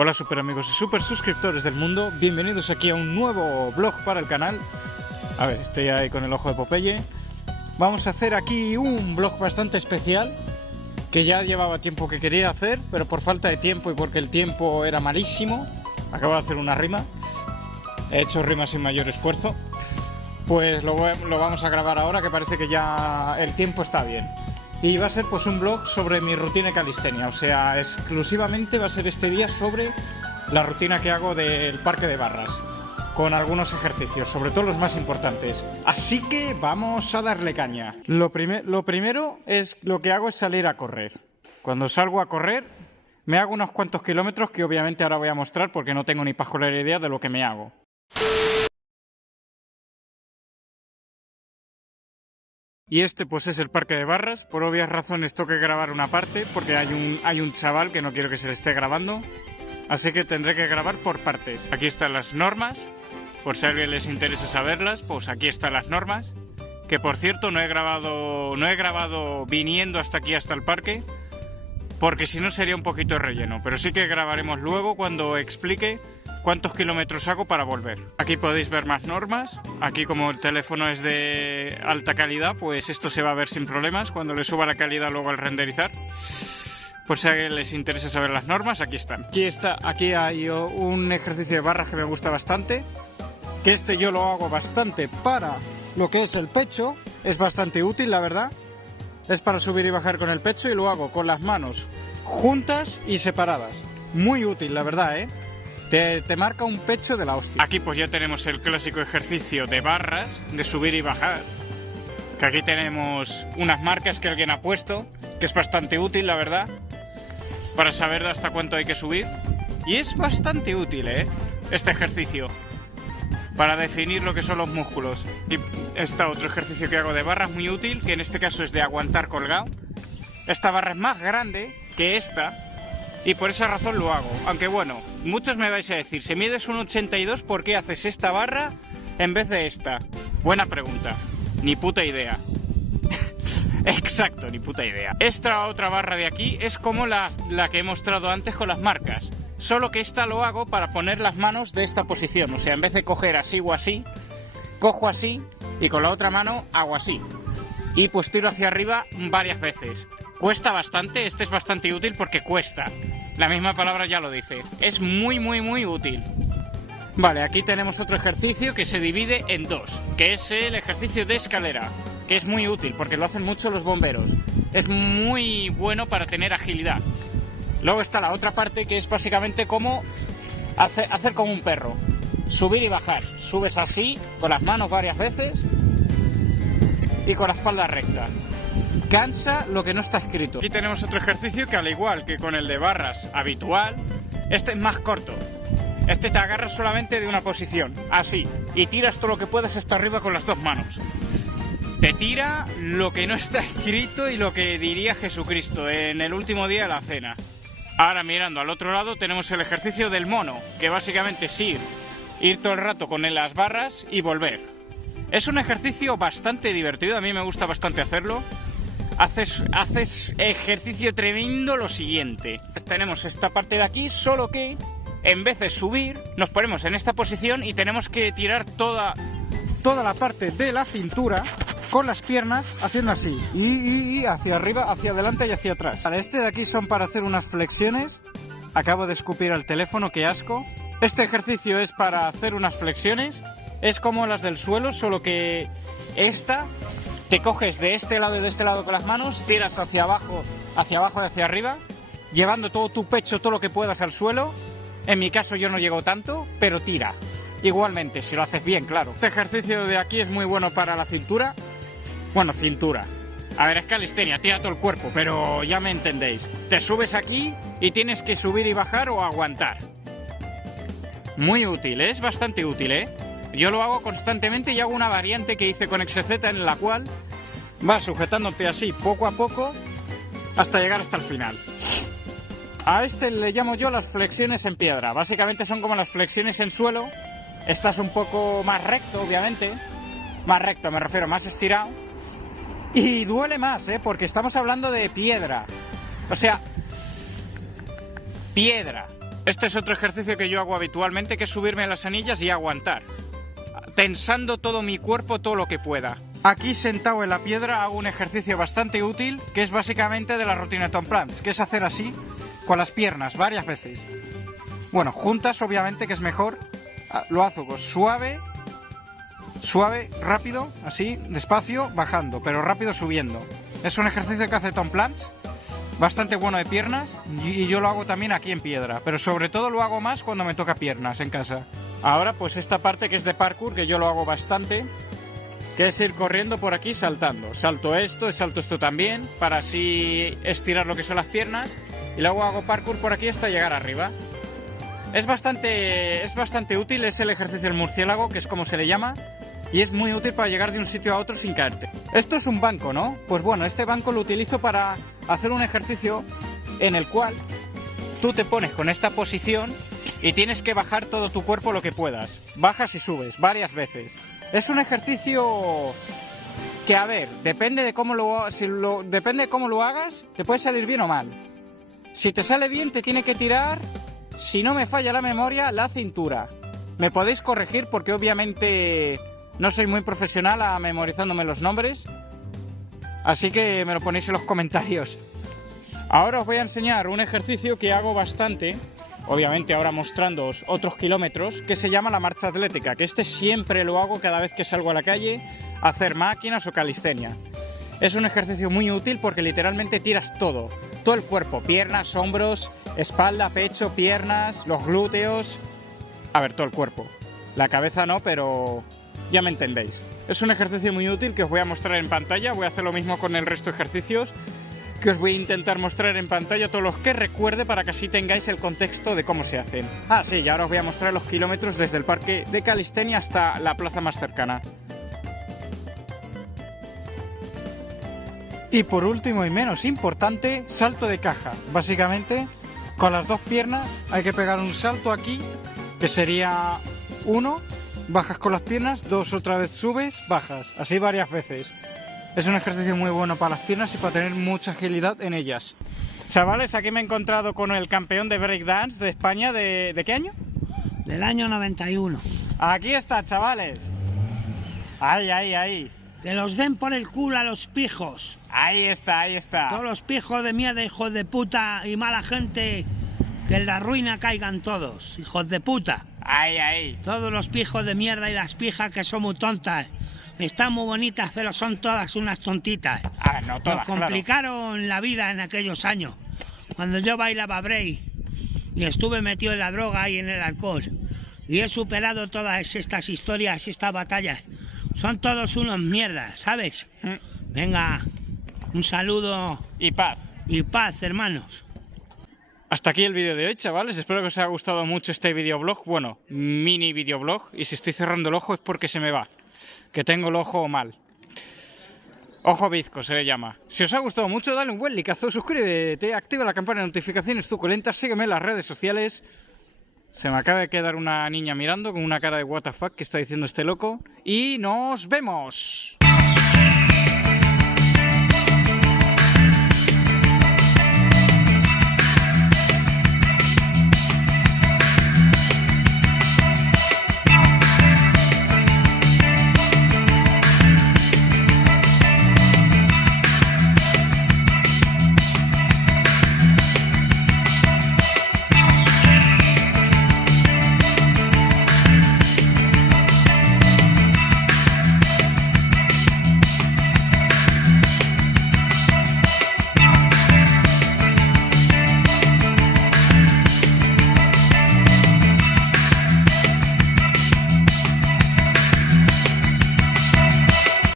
Hola super amigos y super suscriptores del mundo, bienvenidos aquí a un nuevo vlog para el canal. A ver, estoy ahí con el ojo de Popeye. Vamos a hacer aquí un vlog bastante especial que ya llevaba tiempo que quería hacer, pero por falta de tiempo y porque el tiempo era malísimo, acabo de hacer una rima, he hecho rima sin mayor esfuerzo, pues lo vamos a grabar ahora que parece que ya el tiempo está bien. Y va a ser pues un vlog sobre mi rutina de calistenia, o sea, exclusivamente va a ser este día sobre la rutina que hago del parque de barras, con algunos ejercicios, sobre todo los más importantes. Así que vamos a darle caña. Lo primero es lo que hago es salir a correr. Cuando salgo a correr, me hago unos cuantos kilómetros que obviamente ahora voy a mostrar porque no tengo ni pajolera idea de lo que me hago. Y este pues es el parque de barras. Por obvias razones tengo que grabar una parte porque hay un chaval que no quiero que se le esté grabando, así que tendré que grabar por partes. Aquí están las normas, por si a alguien les interesa saberlas, pues aquí están las normas, que por cierto no he grabado viniendo hasta aquí, hasta el parque, porque si no sería un poquito de relleno, pero sí que grabaremos luego cuando explique cuántos kilómetros hago para volver. Aquí podéis ver más normas. Aquí, como el teléfono es de alta calidad, pues esto se va a ver sin problemas cuando le suba la calidad luego al renderizar. Por si a alguien les interesa saber las normas, aquí están. Aquí hay un ejercicio de barras que me gusta bastante, que este yo lo hago bastante para lo que es el pecho. Es bastante útil, la verdad. Es para subir y bajar con el pecho y lo hago con las manos juntas y separadas. Muy útil, la verdad, ¿eh? Te marca un pecho de la hostia. Aquí pues ya tenemos el clásico ejercicio de barras, de subir y bajar. Que aquí tenemos unas marcas que alguien ha puesto, que es bastante útil, la verdad, para saber hasta cuánto hay que subir. Y es bastante útil, este ejercicio, para definir lo que son los músculos. Y está otro ejercicio que hago de barras muy útil, que en este caso es de aguantar colgado. Esta barra es más grande que esta, y por esa razón lo hago. Aunque bueno, muchos me vais a decir, si mides un 82, ¿por qué haces esta barra en vez de esta? Buena pregunta. Ni puta idea. Exacto, ni puta idea. Esta otra barra de aquí es como la que he mostrado antes con las marcas. Solo que esta lo hago para poner las manos de esta posición. O sea, en vez de coger así o así, cojo así y con la otra mano hago así. Y pues tiro hacia arriba varias veces. Cuesta bastante, este es bastante útil porque cuesta. La misma palabra ya lo dice. Es muy útil. Vale, aquí tenemos otro ejercicio que se divide en dos, que es el ejercicio de escalera, que es muy útil porque lo hacen mucho los bomberos. Es muy bueno para tener agilidad. Luego está la otra parte, que es básicamente como hacer como un perro. Subir y bajar. Subes así, con las manos varias veces y con la espalda recta. Cansa lo que no está escrito. Aquí tenemos otro ejercicio que, al igual que con el de barras habitual, este es más corto. Este te agarras solamente de una posición, así, y tiras todo lo que puedas hasta arriba con las dos manos. Te tira lo que no está escrito y lo que diría Jesucristo en el último día de la cena. Ahora, mirando al otro lado, tenemos el ejercicio del mono, que básicamente es ir todo el rato con las barras y volver. Es un ejercicio bastante divertido, a mí me gusta bastante hacerlo. Haces ejercicio tremendo lo siguiente. Tenemos esta parte de aquí, solo que en vez de subir, nos ponemos en esta posición y tenemos que tirar toda la parte de la cintura con las piernas haciendo así. Y hacia arriba, hacia adelante y hacia atrás. Vale, este de aquí son para hacer unas flexiones. Acabo de escupir al teléfono, qué asco. Este ejercicio es para hacer unas flexiones. Es como las del suelo, solo que esta te coges de este lado y de este lado con las manos, tiras hacia abajo y hacia arriba, llevando todo tu pecho, todo lo que puedas al suelo. En mi caso yo no llego tanto, pero tira. Igualmente, si lo haces bien, claro. Este ejercicio de aquí es muy bueno para la cintura. Bueno, cintura. A ver, es calistenia, tira todo el cuerpo, pero ya me entendéis. Te subes aquí y tienes que subir y bajar o aguantar. Muy útil, es bastante útil, Yo lo hago constantemente y hago una variante que hice con XZ en la cual vas sujetándote así poco a poco hasta llegar hasta el final. A este le llamo yo las flexiones en piedra. Básicamente son como las flexiones en suelo. Estás un poco más recto, obviamente. Más recto, me refiero, más estirado. Y duele más, porque estamos hablando de piedra. O sea, piedra. Este es otro ejercicio que yo hago habitualmente, que es subirme a las anillas y aguantar, tensando todo mi cuerpo todo lo que pueda. Aquí sentado en la piedra hago un ejercicio bastante útil, que es básicamente de la rutina Tom Plants, que es hacer así con las piernas varias veces. Bueno, juntas obviamente, que es mejor. Lo hago pues suave, rápido, así, despacio, bajando, pero rápido subiendo. Es un ejercicio que hace Tom Plants, bastante bueno de piernas, y yo lo hago también aquí en piedra, pero sobre todo lo hago más cuando me toca piernas en casa. Ahora pues esta parte que es de parkour, que yo lo hago bastante, que es ir corriendo por aquí saltando. Salto esto también, para así estirar lo que son las piernas, y luego hago parkour por aquí hasta llegar arriba. Es bastante útil, es el ejercicio del murciélago, que es como se le llama, y es muy útil para llegar de un sitio a otro sin caerte. Esto es un banco, ¿no? Pues bueno, este banco lo utilizo para hacer un ejercicio en el cual tú te pones con esta posición y tienes que bajar todo tu cuerpo lo que puedas. Bajas y subes varias veces. Es un ejercicio que, a ver, depende de cómo lo hagas, te puede salir bien o mal. Si te sale bien, te tiene que tirar, si no me falla la memoria, la cintura. Me podéis corregir porque obviamente no soy muy profesional memorizándome los nombres, así que me lo ponéis en los comentarios. Ahora os voy a enseñar un ejercicio que hago bastante, obviamente ahora mostrándoos otros kilómetros, que se llama la marcha atlética, que este siempre lo hago cada vez que salgo a la calle a hacer máquinas o calistenia. Es un ejercicio muy útil porque literalmente tiras todo el cuerpo, piernas, hombros, espalda, pecho, piernas, los glúteos, a ver, todo el cuerpo. La cabeza no, pero ya me entendéis. Es un ejercicio muy útil que os voy a mostrar en pantalla. Voy a hacer lo mismo con el resto de ejercicios, que os voy a intentar mostrar en pantalla todos los que recuerde para que así tengáis el contexto de cómo se hacen. Ah, sí, y ahora os voy a mostrar los kilómetros desde el parque de calistenia hasta la plaza más cercana. Y por último y menos importante, salto de caja. Básicamente, con las dos piernas hay que pegar un salto aquí, que sería 1, bajas con las piernas, 2, otra vez subes, bajas, así varias veces. Es un ejercicio muy bueno para las piernas y para tener mucha agilidad en ellas. Chavales, aquí me he encontrado con el campeón de breakdance de España, ¿de qué año? Del año 91. Aquí está, chavales. Ahí. Que los den por el culo a los pijos. Ahí está. Todos los pijos de mierda, hijos de puta y mala gente, que en la ruina caigan todos, hijos de puta. Ahí. Todos los pijos de mierda y las pijas que son muy tontas. Están muy bonitas, pero son todas unas tontitas. No todas, nos complicaron la vida en aquellos años, cuando yo bailaba break y estuve metido en la droga y en el alcohol. Y he superado todas estas historias, estas batallas. Son todos unos mierdas, ¿sabes? Venga, un saludo. Y paz. Y paz, hermanos. Hasta aquí el vídeo de hoy, chavales. Espero que os haya gustado mucho este videoblog. Bueno, mini videoblog. Y si estoy cerrando el ojo es porque se me va, que tengo el ojo mal. Ojo bizco se le llama. Si os ha gustado mucho, dale un buen likeazo, suscríbete, activa la campana de notificaciones suculentas, sígueme en las redes sociales. Se me acaba de quedar una niña mirando con una cara de what the fuck que está diciendo este loco. Y nos vemos.